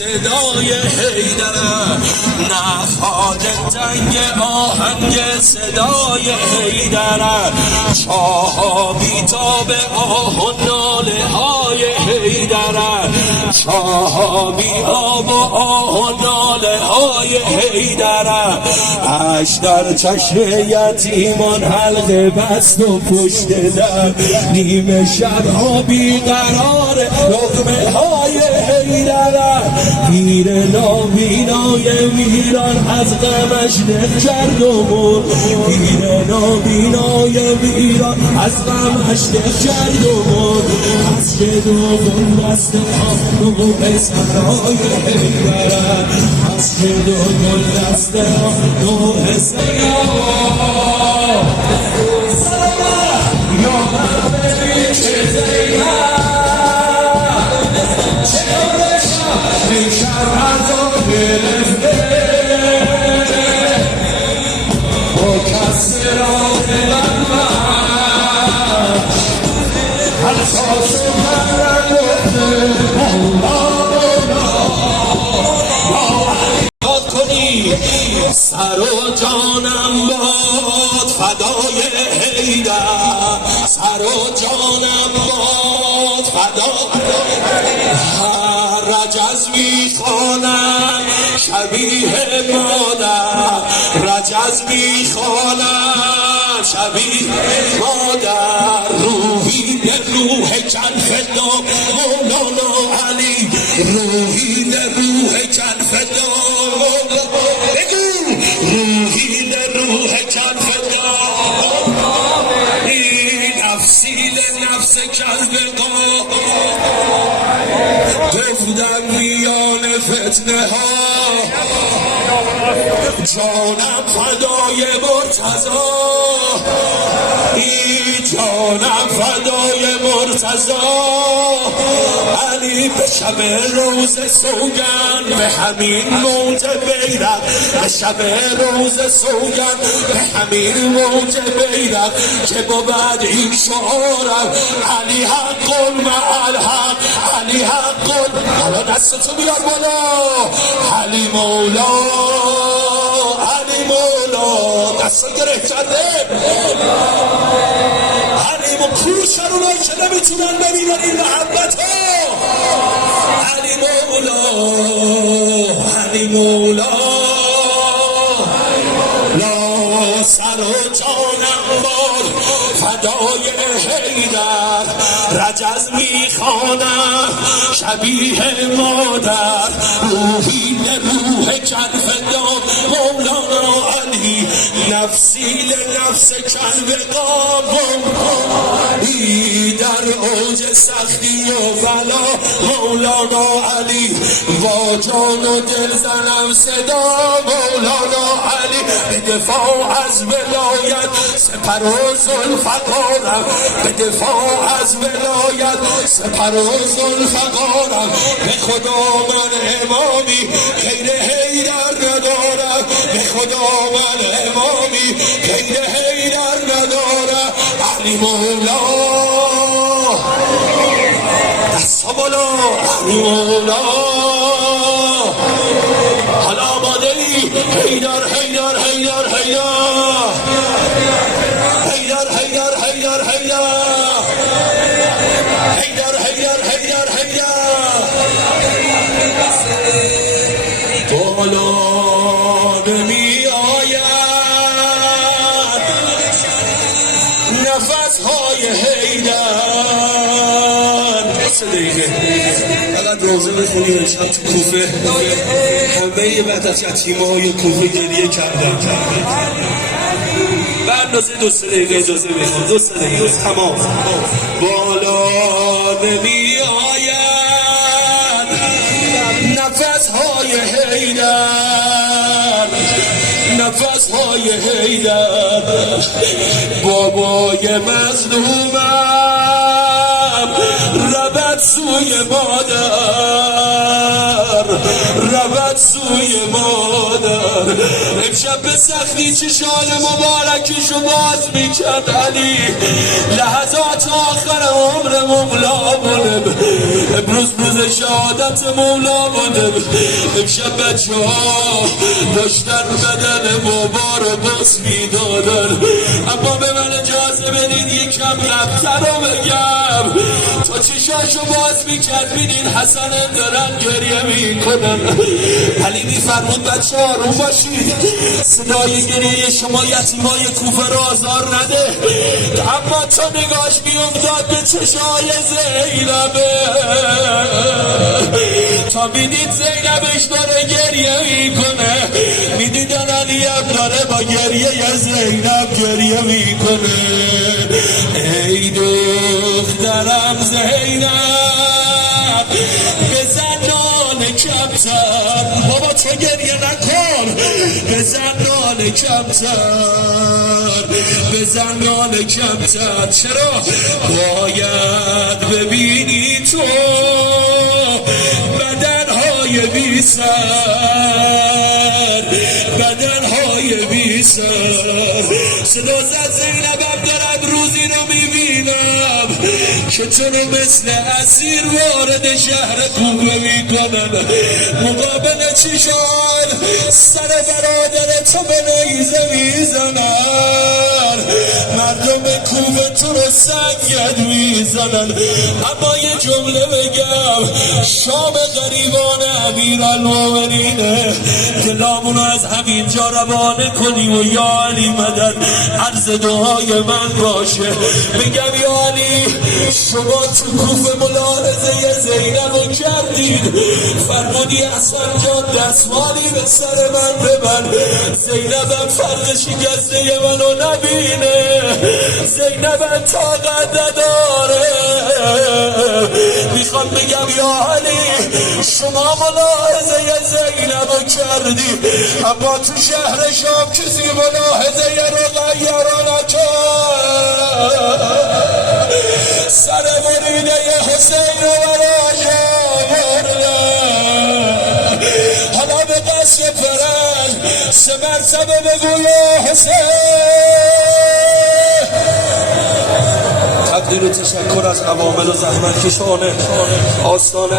صدای حیدره، نخال تنگ آهنگ صدای حیدره، چاها بیتاب آه و ناله های حیدره، چاها بی آب و آه و ناله های حیدره، اش در چشم یتیمان حلقه بست و پشت در، نیمه شبها بیقرار لقمه های حیدره، پیر نابینای ویران از غمش نف کرد و مرد، پیر نابینای ویران از غمش نف کرد و مرد، از که دوم دست آنوه صحرای حیدره، از که دوم دست آنوه سر و جانم باد فدای حیدر، سر و جانم باد فدای هر رجز میخوانم شبیه مادر، رجز میخوانم شبیه مادر، روحی به روح جنفدا مولانا علی، روحی به روح جنفدا روحی در روح جنفدا، نفسی لنفس کلب قا، گفتم میان فتنه ها، جانم فدای مرتضی، جانم فدای مرتضی، علی به شب روز سوگن به همین موج بیرق، به شب روز سوگن به همین موج بیرق، که بود این شعارم علی حق مع الحق، علی حق، حالا دستتو بیار بالا، علی مولا، علی مولا، دست گره کرده علی ما کروشرونایی که نمیتونن ببینن این محبت ها، علی مولا، علی مولا، لا سر و جانم باد فدای حیدر، رجز میخوانم شبیه مادر، روحی لروح جنفدا مولانا علی، نفسی لنفس کلب قابم، در اوج سختی و بلا مولانا علی، با جان و دل زنم صدا مولانا علی، به دفاع از ولایت سپر و ذوالفقارم، به دفاع از ولایت سپر و ذوالفقارم، به خدا من امامی غیر حیدر ندارم، به خدا من امامی غیر حیدر ندارم، علی مولا، دستا بالا، علی مولا، حالا آماده ای؟ حیدر حیدر حیدر حیدر حیدر حیدر حیدر حیدر حیدر حیدر حیدر بالا نمی آید نفس های حیدر. 3 دقیقه فقط روزه بخونیم. امشب تو کوفه همه بعد از یتیم‌های کوفه گریه کردن. به اندازه 2-3 دقیقه اجازه میخوام. 2-3 دقیقه تمام. بالا نمی آید نفس های حیدر، نفس های حیدر، بابای مظلومم ربط سوی مادر، رود سوی مادر. امشب به سختی چشال مبارکشو باز میکرد علی، لحظات آخر عمر مولا بوده، امروز روز شهادت مولا بوده. امشب بچه ها داشتن بدن بابا رو بس میدادن، اما به من اجازه بدید یکم رفتر رو بگم. تا چشاشو باز میکرد بیدین حسن دارن گریه میکنن. علی میفرمود بچه ها رو باشید، صدای گریه شما یتیمای کوفه رو آزار نده. اما تا نگاش میافتاد به چشای زینبه، تا میدید زینبش داره گریه میکنه، میدیدن علی هم داره با گریه زینب گریه میکنه. ای دخترم زینب بزن نان کمتر، بابا تو گریه نکن، بزن نان کمتر، بزن نان کمتر. چرا باید ببینی تو بدنهای بی سر، بدنهای بی سر. صدا زد زینبم دارم روزی رو میبینم که تو رو مثل اسیر وارد شهر کوفه میکنن، مقابل چشان سر برادر تو به نیزه میزنن، مردم کوفه تو رو سنگت میزنن. اما یه جمله بگم، شام غریبان امیرالمومنینه، دلامونو از همینجا روانه کنیم و یا علی مدد عرض دعای من باشه. بگم یا علی شما تو کوفه ملاحظه زینب رو کردید، فرمودی حسن جان دستمالی به سر من ببند، زینبم فرق شکسته منو نبینه، زینبم طاقت نداره. میخوام بگم یا علی شما ملاحظه زینب رو کردی، اما تو شهر شام کسی ملاحظه رو غیران نکرد. سر بریده حسین رو براش آوردن، حالا به قصر فرج 3 مرتبه بگو یا حسین. تقدیر و تشکر از عوامل و زحمت کشان آستان